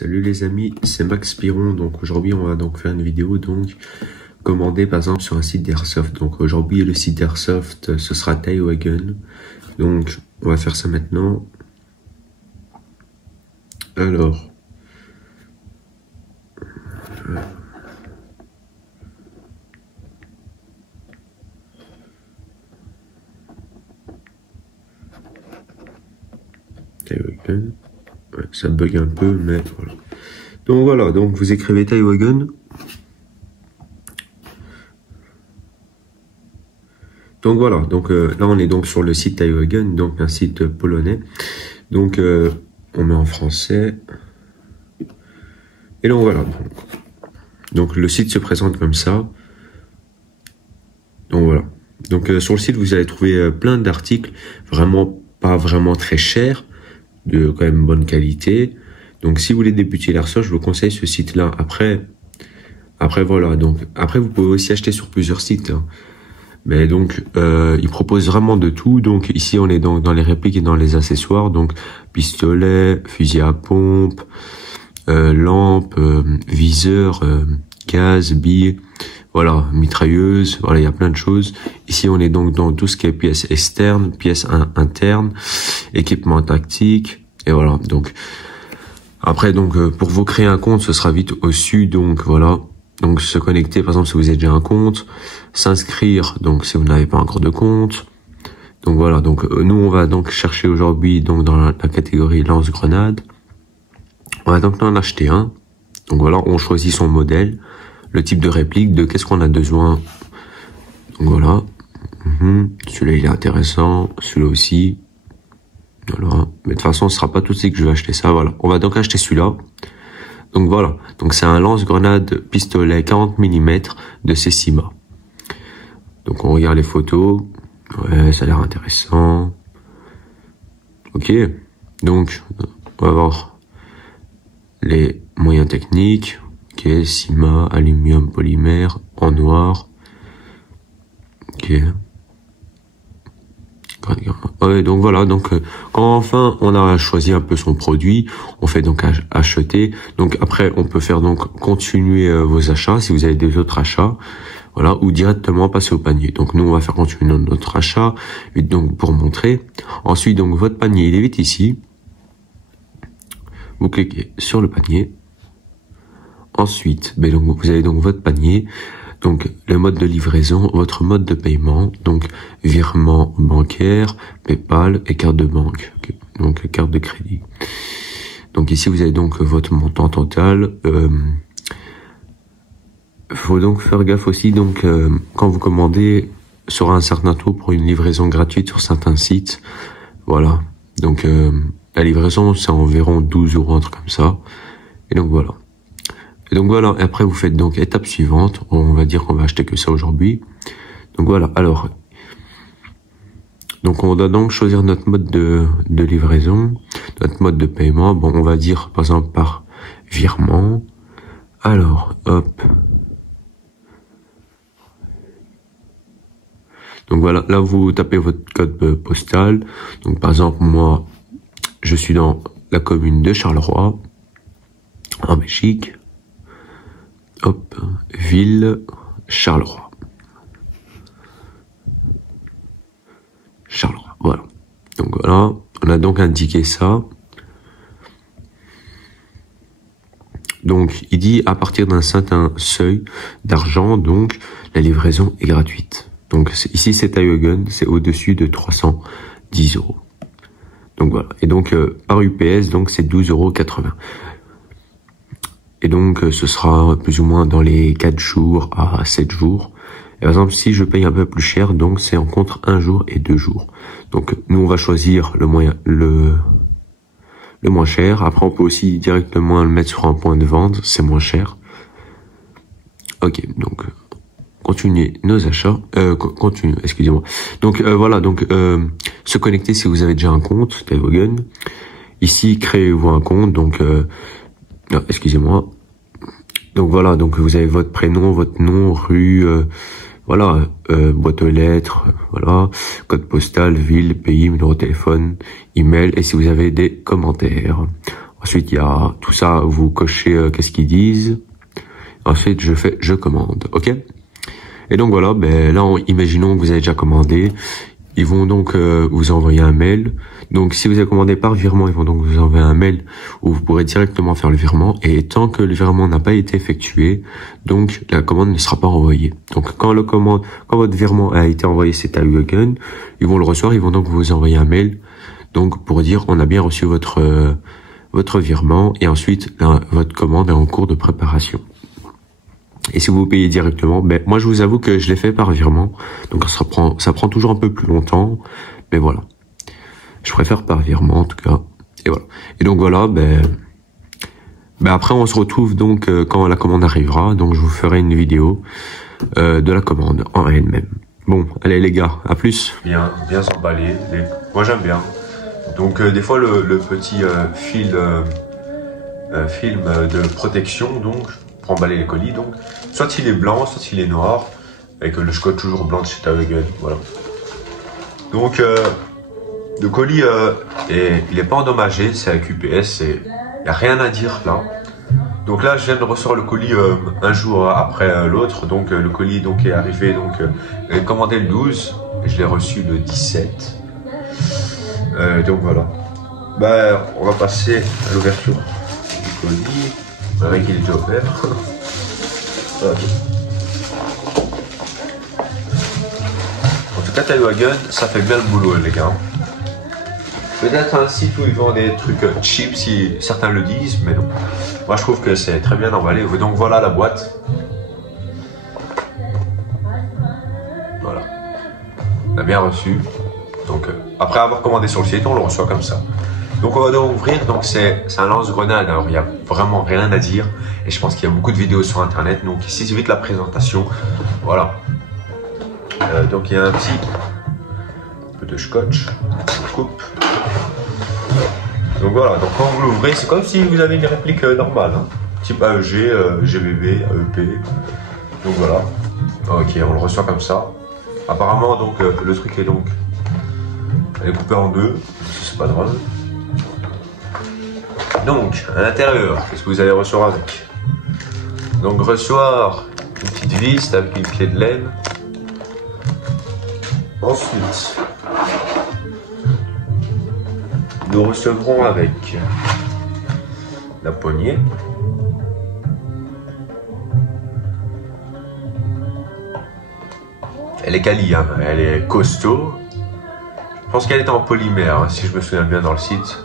Salut les amis, c'est Max Piron. Donc aujourd'hui on va donc faire une vidéo donc commander par exemple sur un site d'Airsoft. Donc aujourd'hui le site d'Airsoft ce sera Taiwagen. Donc on va faire ça maintenant. Alors Taiwagen. Ouais, ça bug un peu mais voilà. Donc voilà, donc vous écrivez Taiwagen. Donc voilà, donc là on est donc sur le site Taiwagen, donc un site polonais. Donc on met en français. Et donc voilà. Donc le site se présente comme ça. Donc voilà. Donc sur le site vous allez trouver plein d'articles, vraiment pas vraiment très chers, de quand même bonne qualité. Donc si vous voulez débuter l'airsoft, je vous conseille ce site-là. Après voilà. Donc après vous pouvez aussi acheter sur plusieurs sites. Hein. Mais donc, ils proposent vraiment de tout. Donc ici, on est donc dans les répliques et dans les accessoires. Donc pistolet, fusil à pompe, lampe, viseur, gaz, billes, voilà, mitrailleuse. Voilà, il y a plein de choses. Ici, on est donc dans tout ce qui est pièces externes, pièces internes, équipement tactique. Et voilà. Donc après, donc pour vous créer un compte, ce sera vite au-dessus. Donc voilà. Donc se connecter, par exemple, si vous avez déjà un compte, s'inscrire, donc si vous n'avez pas encore de compte. Donc voilà, donc nous on va donc chercher aujourd'hui donc dans la catégorie lance-grenade. On va donc en acheter un. Donc voilà, on choisit son modèle, le type de réplique, de qu'est-ce qu'on a besoin. Donc voilà, celui-là il est intéressant, celui-là aussi. Voilà, mais de toute façon ce sera pas tout de suite que je vais acheter ça. Voilà, on va donc acheter celui-là. Donc voilà, donc c'est un lance-grenade pistolet 40 mm de Cessima. Donc on regarde les photos, ouais, ça a l'air intéressant. Ok, donc on va voir les moyens techniques. Ok, Cima, aluminium, polymère, en noir. Ok. Ouais, donc voilà, donc quand enfin on a choisi un peu son produit, on fait donc acheter. Donc après on peut faire donc continuer vos achats si vous avez des autres achats, voilà, ou directement passer au panier. Donc nous on va faire continuer notre achat, et donc pour montrer. Ensuite donc votre panier il est vite ici. Vous cliquez sur le panier. Ensuite, ben donc vous avez donc votre panier. Donc, le mode de livraison, votre mode de paiement, donc virement bancaire, PayPal et carte de banque, okay. Donc carte de crédit. Donc ici, vous avez donc votre montant total. Faut donc faire gaffe aussi, donc quand vous commandez sur un certain taux pour une livraison gratuite sur certains sites, voilà. Donc la livraison, c'est environ 12 €, un truc comme ça. Et donc voilà. Et donc voilà, et après vous faites donc étape suivante, on va dire qu'on va acheter que ça aujourd'hui. Donc voilà, alors, donc on doit donc choisir notre mode de livraison, notre mode de paiement. Bon, on va dire par exemple par virement. Alors, hop. Donc voilà, là vous tapez votre code postal. Donc par exemple, moi, je suis dans la commune de Charleroi, en Belgique. Hop, ville, Charleroi. Charleroi, voilà. Donc voilà, on a donc indiqué ça. Donc, il dit à partir d'un certain seuil d'argent, donc, la livraison est gratuite. Donc, ici, c'est Taiwagen, c'est au-dessus de 310 €. Donc voilà. Et donc, par UPS, donc, c'est 12,80 €. Et donc, ce sera plus ou moins dans les 4 jours à 7 jours. Et par exemple, si je paye un peu plus cher, donc c'est en contre 1 jour et 2 jours. Donc, nous, on va choisir le moins cher. Après, on peut aussi directement le mettre sur un point de vente, c'est moins cher. Ok, donc, continuez nos achats. Excusez-moi. Donc, voilà, donc, se connecter si vous avez déjà un compte, Taiwagen. Ici, créez-vous un compte, donc... non, excusez-moi. Donc voilà, donc vous avez votre prénom, votre nom, rue, voilà, boîte aux lettres, voilà, code postal, ville, pays, numéro de téléphone, email, et si vous avez des commentaires. Ensuite, il y a tout ça, vous cochez qu'est-ce qu'ils disent. Ensuite, je commande, ok? Et donc voilà, ben là, imaginons que vous avez déjà commandé. Ils vont donc vous envoyer un mail. Donc si vous avez commandé par virement, ils vont donc vous envoyer un mail où vous pourrez directement faire le virement. Et tant que le virement n'a pas été effectué, donc la commande ne sera pas envoyée. Donc quand votre virement a été envoyé, c'est à Hugen, ils vont le recevoir, ils vont donc vous envoyer un mail. Donc pour dire on a bien reçu votre virement et ensuite votre commande est en cours de préparation. Et si vous payez directement, ben moi je vous avoue que je l'ai fait par virement, donc ça prend toujours un peu plus longtemps, mais voilà. Je préfère par virement en tout cas. Et voilà. Et donc voilà, ben après on se retrouve donc quand la commande arrivera, donc je vous ferai une vidéo de la commande en elle-même. Bon, allez les gars, à plus. Bien emballé. Moi j'aime bien. Donc des fois le petit film de protection, donc pour emballer les colis, donc soit il est blanc, soit il est noir, avec le scotch toujours blanc de chez Tawegen, voilà. Donc le colis il est pas endommagé, c'est avec UPS, il n'y a rien à dire là. Donc là je viens de recevoir le colis un jour après l'autre, donc le colis donc est arrivé, donc j'ai commandé le 12, et je l'ai reçu le 17. Donc voilà. Bah on va passer à l'ouverture du colis. Avec qu'il est déjà ouvert. Okay. En tout cas, Tawegen, ça fait bien le boulot, les gars. Peut-être un site où ils vendent des trucs cheap, si certains le disent, mais non. Moi, je trouve que c'est très bien emballé. Donc voilà la boîte. Voilà. On a bien reçu. Donc après avoir commandé sur le site, on le reçoit comme ça. Donc on va donc ouvrir, donc c'est un lance-grenade, alors il n'y a vraiment rien à dire et je pense qu'il y a beaucoup de vidéos sur internet, donc ici c'est vite la présentation, voilà. Donc il y a un petit peu de scotch, on coupe. Donc voilà, donc quand vous l'ouvrez, c'est comme si vous avez une réplique normale, hein. Type AEG, GBB, AEP, donc voilà. Ok, on le reçoit comme ça. Apparemment donc le truc est donc, elle est coupée en deux, c'est pas drôle. Donc, à l'intérieur, qu'est-ce que vous allez recevoir avec? Donc, recevoir une petite vis avec une clé de laine. Ensuite, nous recevrons avec la poignée. Elle est quali, hein, elle est costaud. Je pense qu'elle est en polymère, hein, si je me souviens bien dans le site.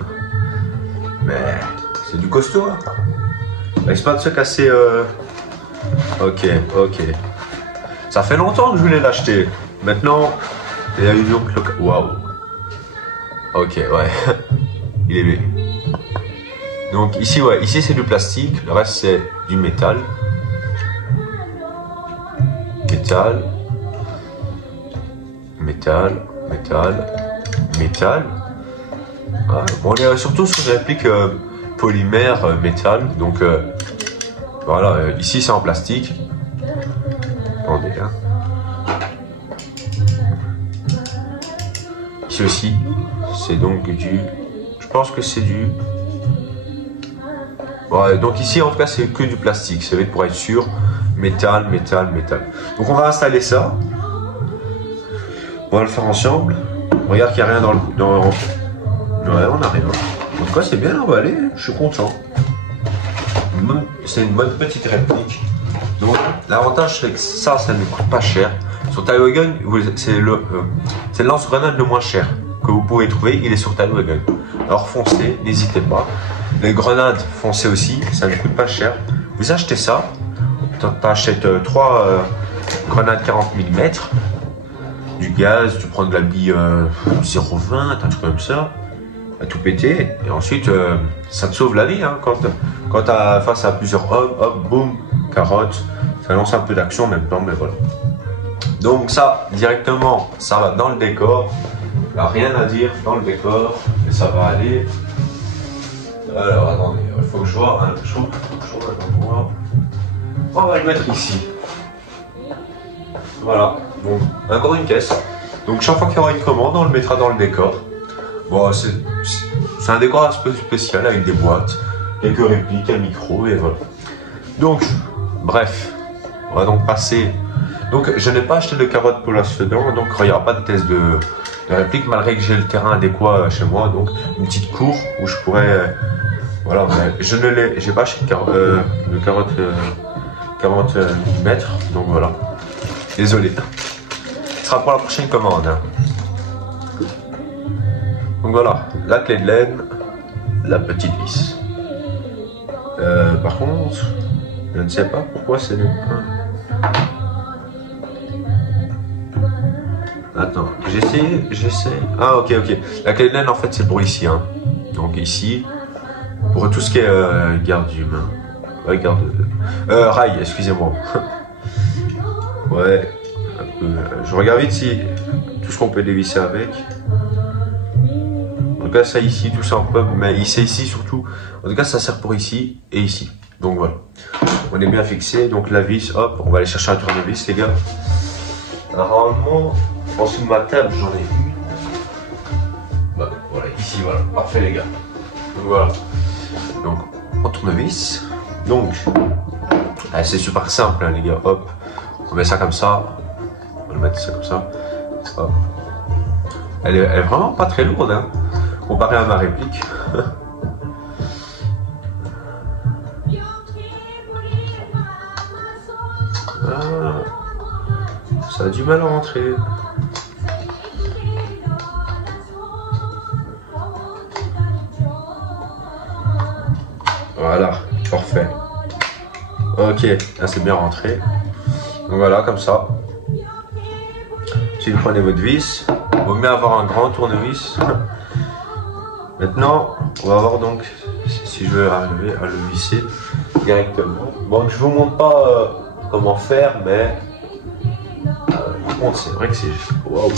Mais c'est du costaud, hein. Mais c'est pas de se casser. Ok. Ça fait longtemps que je voulais l'acheter. Maintenant, il y a eu donc le. Waouh. Ok, ouais. Il est bien. Donc ici, ouais, ici c'est du plastique. Le reste c'est du métal. Métal. Ah, on est surtout sur une réplique polymère métal, donc voilà, ici c'est en plastique. Attendez, hein. Ici aussi, c'est donc du, je pense que c'est du, ouais, donc ici en tout cas c'est que du plastique, ça va être pour être sûr, métal. Donc on va installer ça, on va le faire ensemble. Regarde qu'il n'y a rien dans ouais, on n'a rien. En tout cas, c'est bien emballé, je suis content. C'est une bonne petite réplique. Donc, l'avantage, c'est que ça ne coûte pas cher. Sur Tawegen, c'est le lance-grenade le moins cher que vous pouvez trouver, il est sur Tawegen. Alors, foncez, n'hésitez pas. Les grenades, foncez aussi, ça ne coûte pas cher. Vous achetez ça, t'achètes 3 grenades 40 mm, du gaz, tu prends de la bille 0,20, un truc comme ça. À tout péter et ensuite ça te sauve la vie, hein, quand tu as face à plusieurs hommes, hop, boum, carotte, ça lance un peu d'action en même temps, mais voilà. Donc ça, directement, ça va dans le décor, il n'y a rien à dire dans le décor, et ça va aller. Alors attendez, il faut que je vois un chaud, on va le mettre ici. Voilà, donc encore une caisse. Donc chaque fois qu'il y aura une commande, on le mettra dans le décor. Bon, c'est un décor un peu spécial avec des boîtes, quelques répliques, un micro et voilà. Donc, bref, on va donc passer. Donc, je n'ai pas acheté de carottes pour la Sedan, donc il n'y aura pas de test de réplique, malgré que j'ai le terrain adéquat chez moi, donc une petite cour où je pourrais. Voilà, mais je ne l'ai. J'ai pas acheté de carottes 40 mètres, donc voilà. Désolé. Ce sera pour la prochaine commande. Hein. Donc voilà, la clé de laine, la petite vis. Par contre, je ne sais pas pourquoi c'est le. Attends, j'essaie. Ah ok. La clé de laine en fait c'est pour ici. Hein. Donc ici, pour tout ce qui est garde humain. Ouais, rail, excusez-moi. Ouais, un peu. Je regarde vite si tout ce qu'on peut dévisser avec. En tout cas, ça ici, tout ça on peut, mais c'est ici surtout. En tout cas, ça sert pour ici et ici. Donc voilà. On est bien fixé. Donc la vis, hop, on va aller chercher un tournevis, les gars. Normalement, en dessous de ma table, j'en ai une. Bah, voilà, ici, voilà. Parfait, les gars. Donc voilà. Donc, en tournevis. Donc, c'est super simple, hein, les gars. Hop, on met ça comme ça. On va le mettre ça comme ça. Hop. Elle est vraiment pas très lourde, hein, comparé à ma réplique. Ça a du mal à rentrer. Voilà, parfait. Ok, là c'est bien rentré. Donc voilà, comme ça. Si vous prenez votre vis, il vaut mieux avoir un grand tournevis. Maintenant, on va voir donc si je vais arriver à le visser directement. Bon, je vous montre pas comment faire, mais par contre, c'est vrai que c'est. Waouh!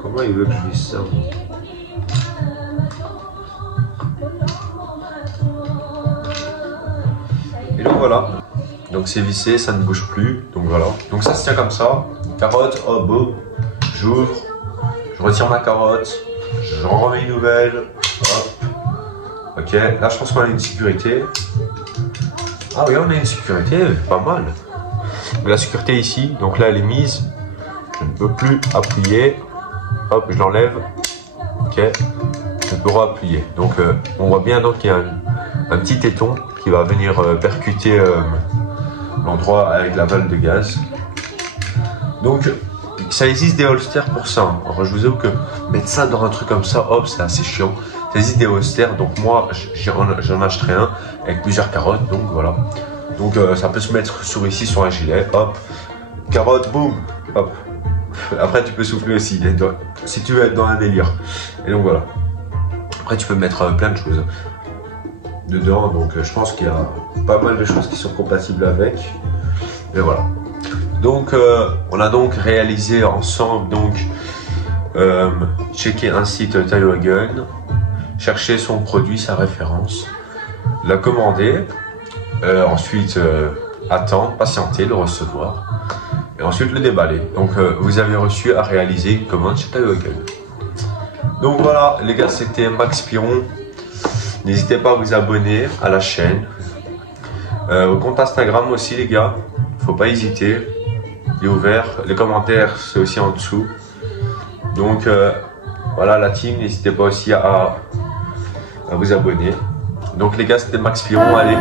Comment il veut que je visse ça? Et donc voilà. Donc c'est vissé, ça ne bouge plus. Donc voilà. Donc ça se tient comme ça. Carotte, oh boum. J'ouvre. Je retire ma carotte. J'en remets une nouvelle. Hop. Ok. Là je pense qu'on a une sécurité. Ah oui, on a une sécurité. Pas mal. Donc, la sécurité ici. Donc là elle est mise. Je ne peux plus appuyer. Hop, je l'enlève. Ok. Je peux appuyer. Donc on voit bien donc qu'il y a un petit téton qui va venir percuter l'endroit avec la valve de gaz. Donc ça existe des holsters pour ça. Alors je vous avoue que mettre ça dans un truc comme ça, hop, c'est assez chiant. Ça existe des holsters, donc moi j'en achèterai un avec plusieurs carottes, donc voilà. Donc ça peut se mettre sur ici sur un gilet, hop, carotte, boum, hop. Après tu peux souffler aussi, si tu veux être dans un délire. Et donc voilà. Après tu peux mettre plein de choses dedans, donc je pense qu'il y a pas mal de choses qui sont compatibles avec. Et voilà. Donc on a donc réalisé ensemble donc checker un site Tailwagon, chercher son produit, sa référence, la commander, ensuite attendre, patienter, le recevoir et ensuite le déballer. Donc vous avez reçu à réaliser une commande chez Tailwagon. Donc voilà les gars, c'était Max Piron. N'hésitez pas à vous abonner à la chaîne, au compte Instagram aussi les gars, faut pas hésiter, il est ouvert, les commentaires c'est aussi en dessous. Donc voilà la team, n'hésitez pas aussi à vous abonner. Donc les gars, c'était Max Piron, allez hop.